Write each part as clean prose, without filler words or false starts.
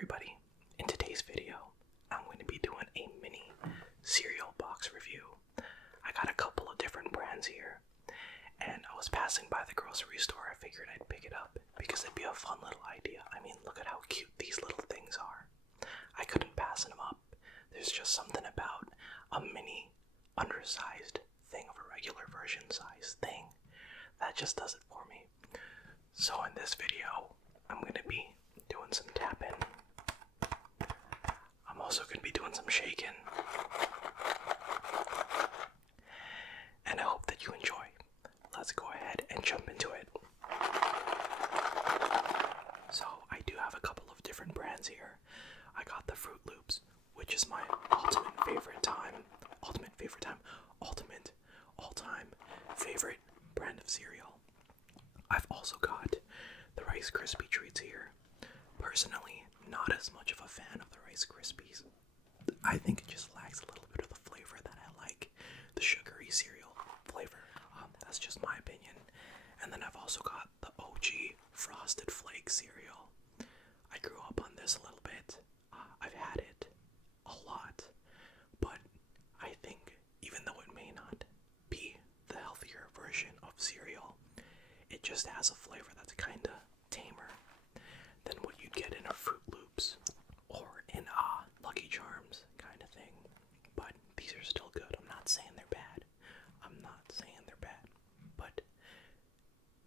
everybody. In today's video, I'm going to be doing a mini cereal box review. I got a couple of different brands here, and I was passing by the grocery store. I figured I'd pick it up because it'd be a fun little idea. I mean, look at how cute these little things are. I couldn't pass them up. There's just something about a mini, undersized thing of a regular version size thing that just does it for me. So in this video, I'm going to be doing some tapping. I'm also going to be doing some shaking. And I hope that you enjoy. Let's go ahead and jump into it. So I do have a couple of different brands here. I got the Froot Loops, which is my ultimate all-time favorite brand of cereal. I've also got the Rice Krispie treats here. Personally, not as much of a fan of the Rice Krispies. I think it just lacks a little bit of the flavor that I like, the sugary cereal flavor. That's just my opinion. And then I've also got the OG Frosted Flakes cereal. I grew up on this a little bit. I've had it a lot, but I think even though it may not be the healthier version of cereal, it just has a flavor that's kind of tamer than what you'd get in a Froot Loops or in Lucky Charms kind of thing. But these are still good. I'm not saying they're bad. But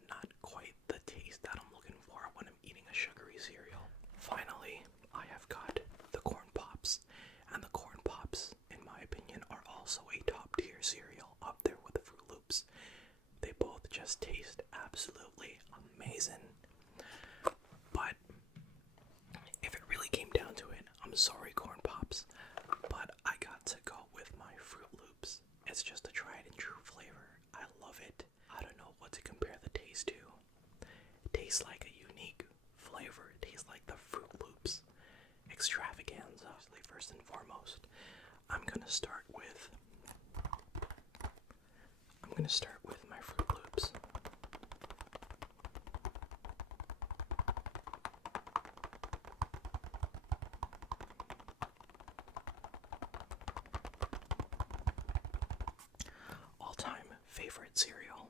not quite the taste that I'm looking for when I'm eating a sugary cereal. Finally, I have got the Corn Pops, and the Corn Pops, in my opinion, are also a top tier cereal up there with the Froot Loops. They both just taste absolutely amazing. But if it really came down to it, I'm sorry, Corn Pops, but I got to go with my Froot Loops. It's just a tried and true flavor. I love it. I don't know what to compare the taste to. It tastes like a unique flavor. It tastes like the Froot Loops extravaganza. First and foremost, I'm gonna start with my Froot Loops. All-time favorite cereal.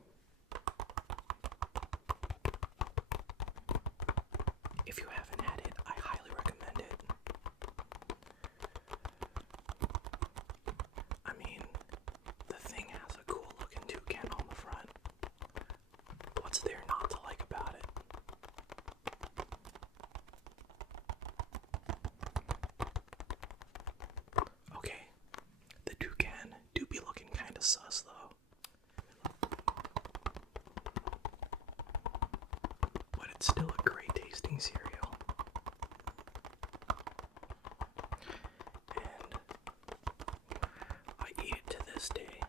If you haven't had it, I highly recommend it. I mean, the thing has a cool looking toucan on the front. What's there not to like about it? Okay, the toucan do be looking kinda sus though. But it's still a great tasting cereal. And I eat it to this day.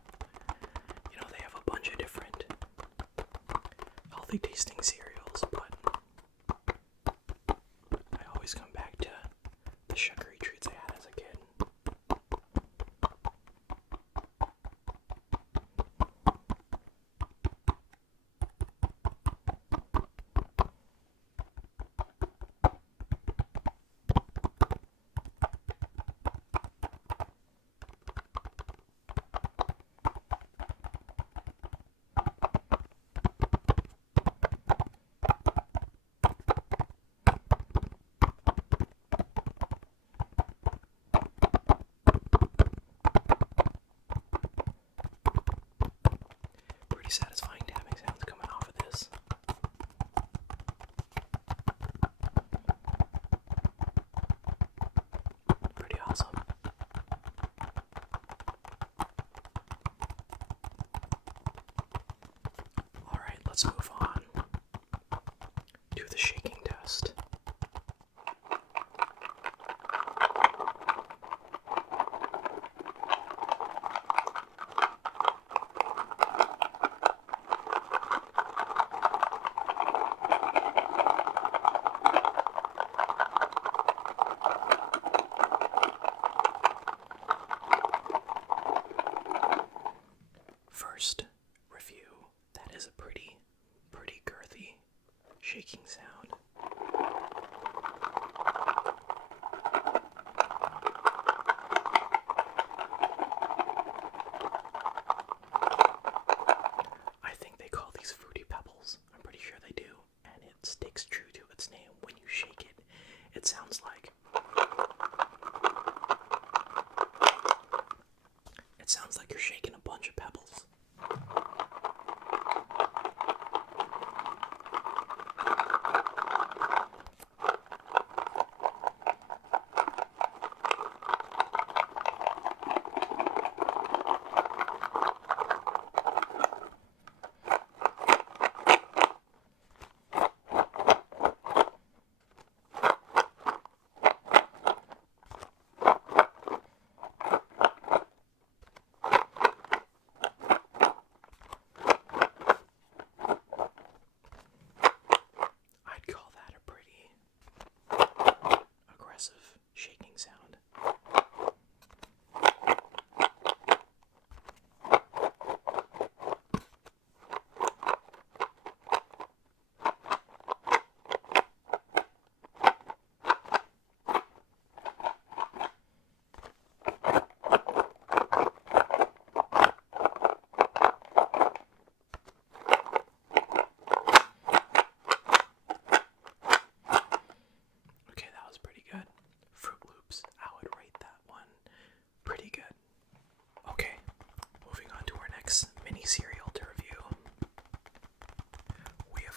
You know, they have a bunch of different healthy tasting cereals, but I always come back to the sugary treats I had as a kid. Pretty satisfying tapping sounds coming off of this. Pretty awesome. Alright, let's move on to the shaking test. First review, that is a pretty girthy shaking sound.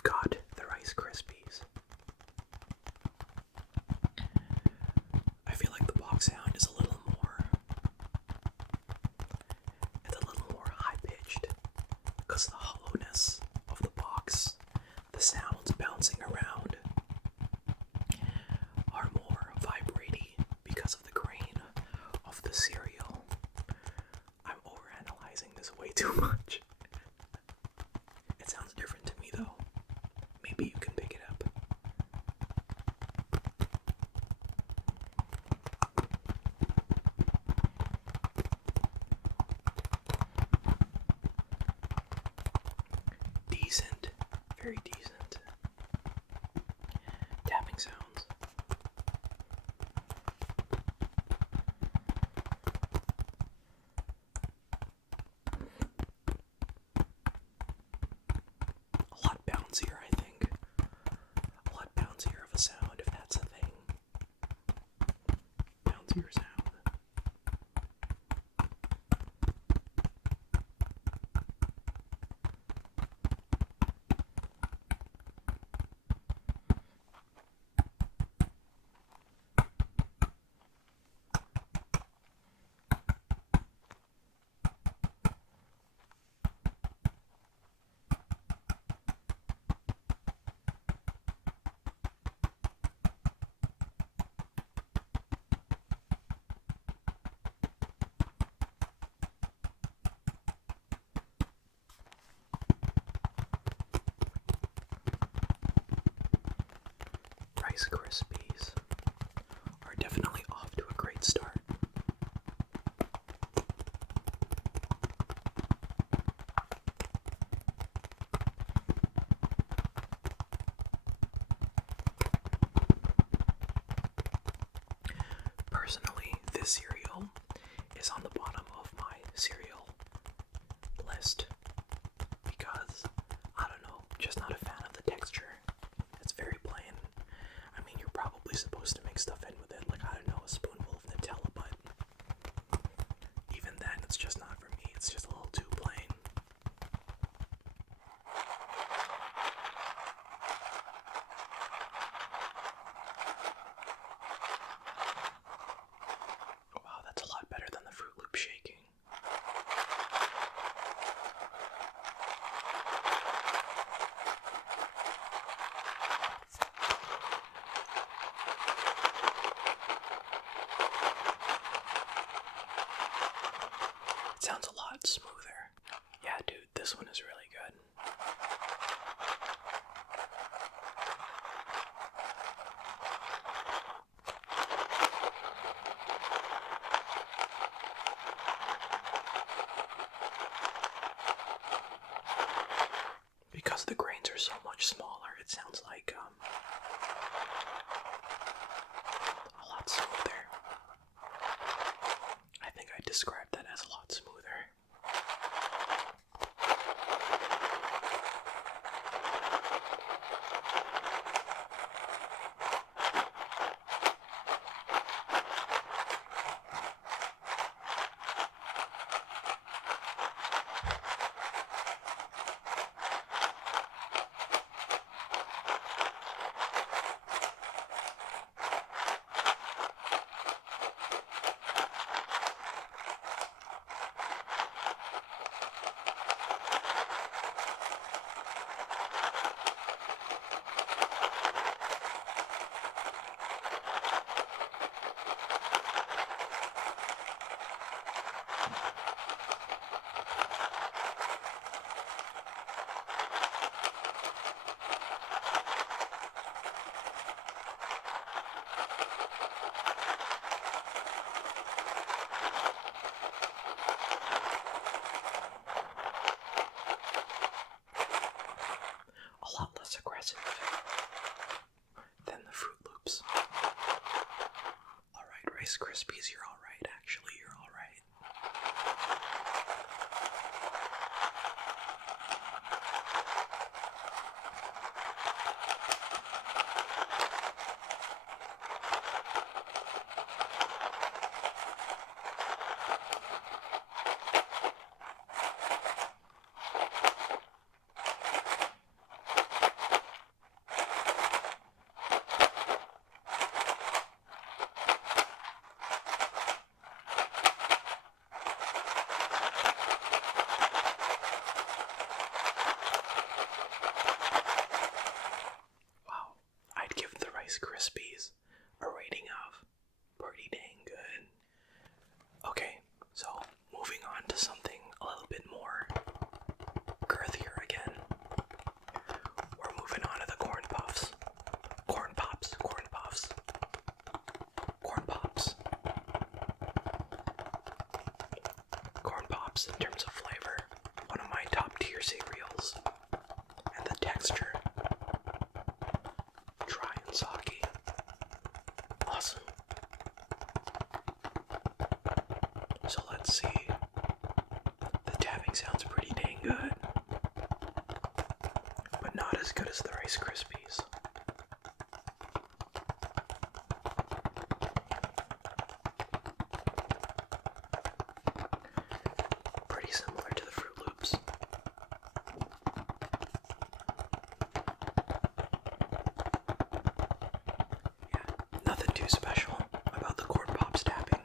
got the Rice Krispies. I feel like the box sound is a little more, it's a little more high-pitched because the hollowness of the box, the sounds bouncing around are more vibraty because of the grain of the cereal. I'm overanalyzing this way too much. It sounds different to me though. Maybe you can pick it up. Decent, very decent tapping sounds. A lot bouncier, I think. A lot bouncier of a sound, if that's a thing. Bouncier sound. Rice Krispies are definitely off to a great start. Personally, this cereal is on the bottom of my cereal list because, I don't know, just not a fan of the texture. It's very plain. I mean, you're probably supposed to make stuff in with it, like, I don't know, a spoonful of Nutella, but even then, it's just not for me. It's just a little too plain. Wow, that's a lot better than the Froot Loop shaking. It sounds a lot smoother. Yeah, dude, this one is really good. Because the grains are so much smaller, it sounds like a lot smoother. I think I described that as a lot smoother. A lot less aggressive than the Froot Loops. Alright, Rice Krispies, you're alright. Actually, you're alright. Rice Krispies a rating of pretty dang good. Okay, so moving on to something a little bit more girthier again. We're moving on to the corn puffs. Corn pops, corn puffs. Corn pops. Corn pops, in terms of flavor, one of my top tier cereals. And the texture, dry and soggy. Awesome. So let's see. The tapping sounds pretty dang good, but not as good as the Rice Krispies. Pretty similar to the Froot Loops. Yeah, nothing too special about the corn pops tapping.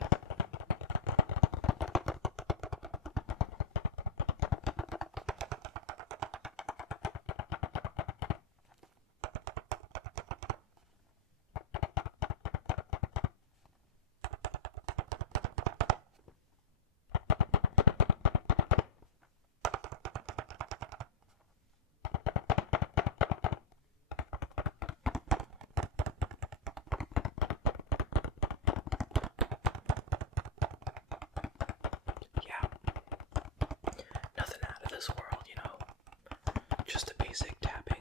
Yeah, nothing out of this world, you know. Just a basic tapping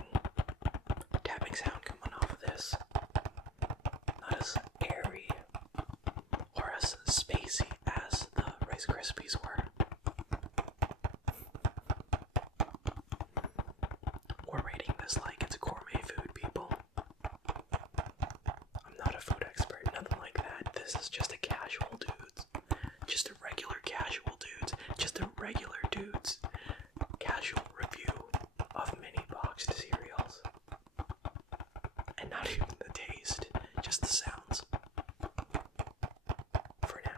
sound coming off of this. Not as airy or as spacey as the Rice Krispies were. We're rating this like it's gourmet food, people. I'm not a food expert, nothing like that. This is just a casual dudes. Just a regular casual dudes. Just a regular dudes. Casual review of mini boxed cereals. And not even the taste, just the sounds. For now.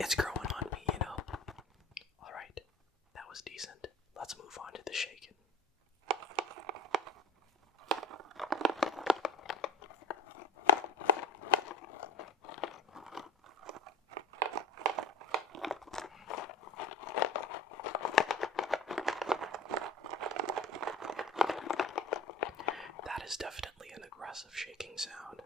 It's growing on me, you know. Alright, that was decent. Let's move on to the shaken. That is definitely an aggressive shaking sound.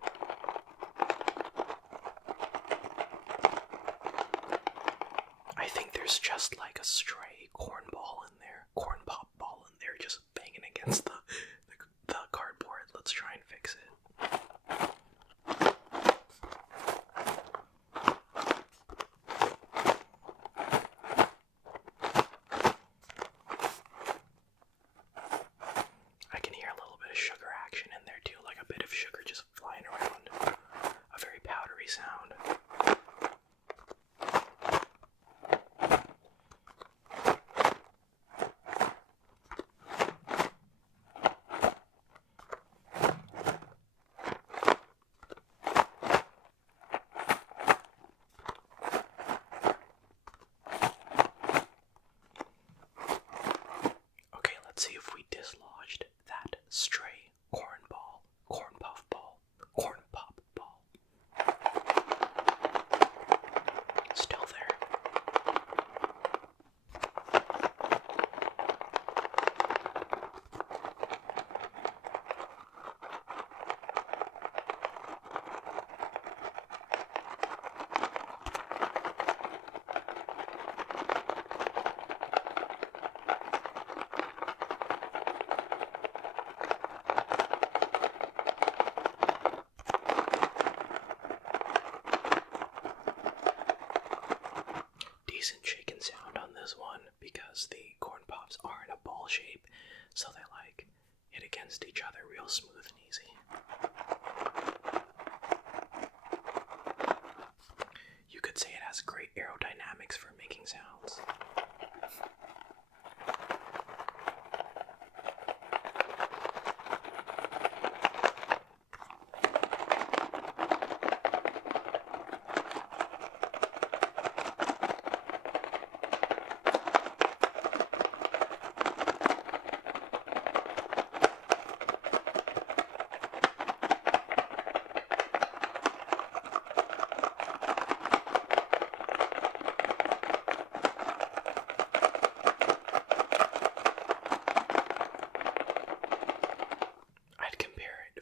I think there's just like a stray corn pop ball in there, just banging against the cardboard. Let's try and fix it. I can hear a little bit of sugar action in there too, like a bit of sugar just flying around. A very powdery sound. decent shaking sound on this one because the corn pops are in a ball shape, so they like hit against each other real smooth and easy. You could say it has great aerodynamics for making sounds.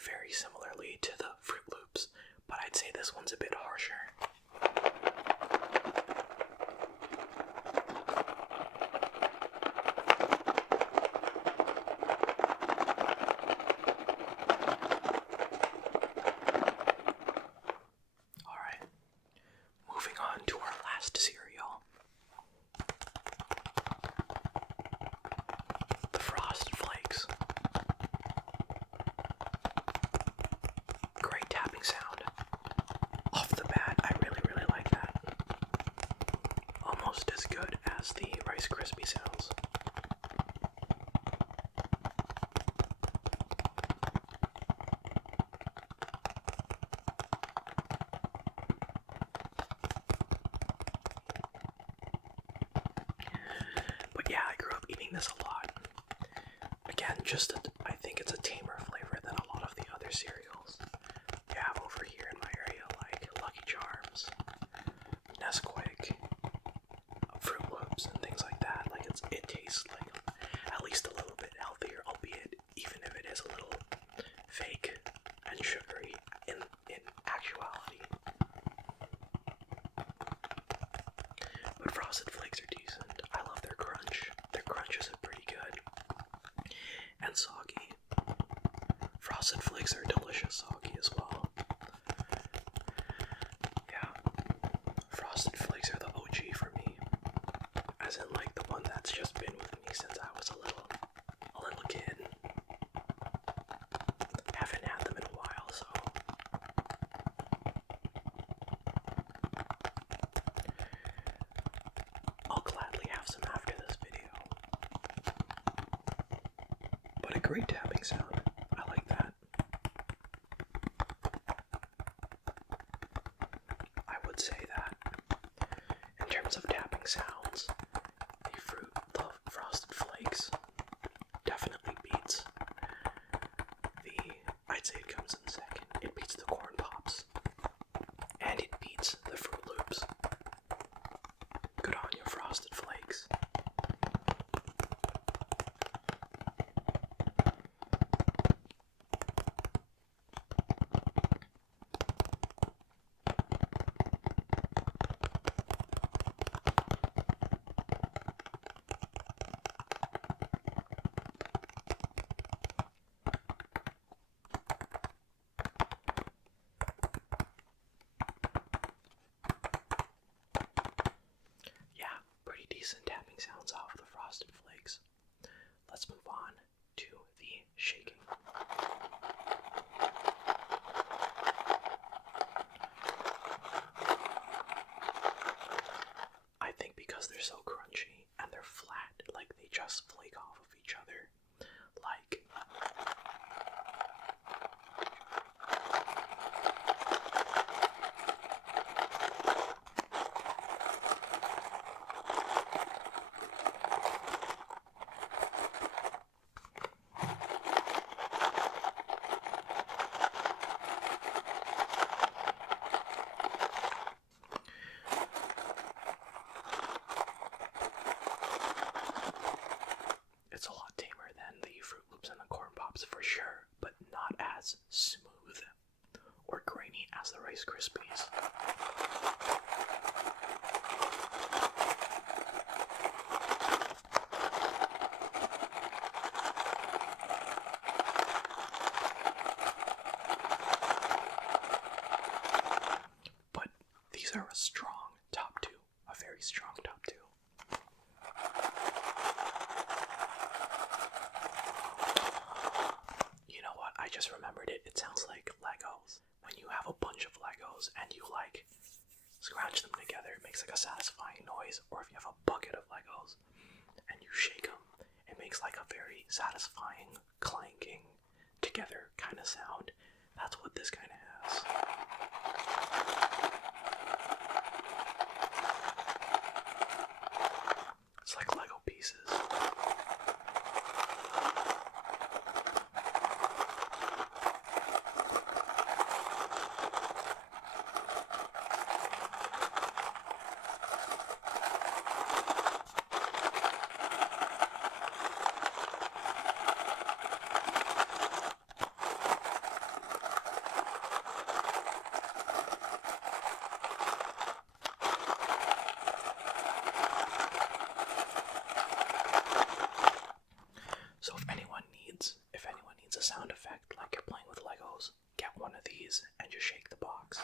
Very similarly to the Froot Loops, but I'd say this one's a bit harsher. Alright, moving on to our last cereal. The Frosted Flakes. Great tapping sound. Off the bat, I really like that. Almost as good as the Rice Krispie sounds. But yeah, I grew up eating this a lot. Again, I think it's a tamer flavor than a lot of the other cereals. You have over here in my area like Lucky Charms, Nesquik, Froot Loops, and things like that. Like it tastes like at least a little bit healthier, albeit even if it is a little fake and sugary in actuality. But Frosted Flakes are decent. I love their crunch. Their crunches are pretty good and soggy. Frosted Flakes are delicious soggy as well. Yeah, Frosted Flakes are the OG for me, as in like the one that's just been with me since I was a little kid. Haven't had them in a while, so I'll gladly have some after this video. But a great tapping sound. I like that. I would say that in terms of tapping sounds, the Frosted Flakes definitely beats I'd say it comes in second. It beats the corn pops. And it beats the Froot Loops. Good on you, Frosted Flakes. Decent tapping sounds off the Frosted Flakes. Let's move on to the shaking. I think because they're so crunchy and they're flat, like they just flake off of each other, like it's a lot tamer than the Froot Loops and the corn pops for sure, but not as smooth or grainy as the Rice Krispies. But these are a strong top two, a very strong top two. scratch them together, it makes like a satisfying noise. Or if you have a bucket of Legos and you shake them, it makes like a very satisfying clanking together kind of sound. That's what this kind of has. It's like Lego pieces. So if anyone needs a sound effect like you're playing with Legos, get one of these and just shake the box.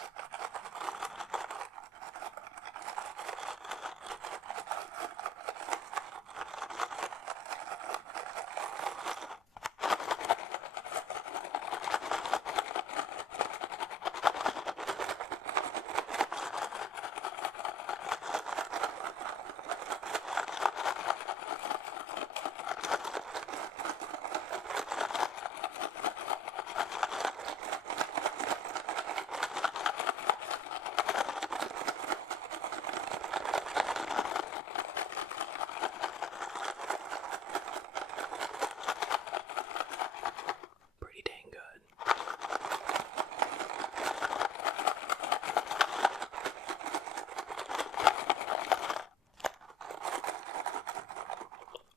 Pretty dang good.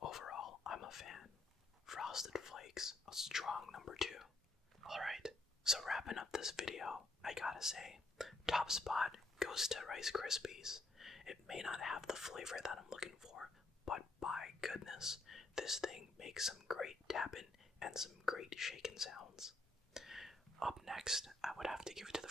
Overall, I'm a fan. Frosted Flakes, a strong number 2. Alright, so wrapping up this video, I gotta say, top spot goes to Rice Krispies. It may not have the flavor that I'm looking for, but by goodness, this thing makes some great tapping and some great shaking sounds. Up next, I would have to give it to the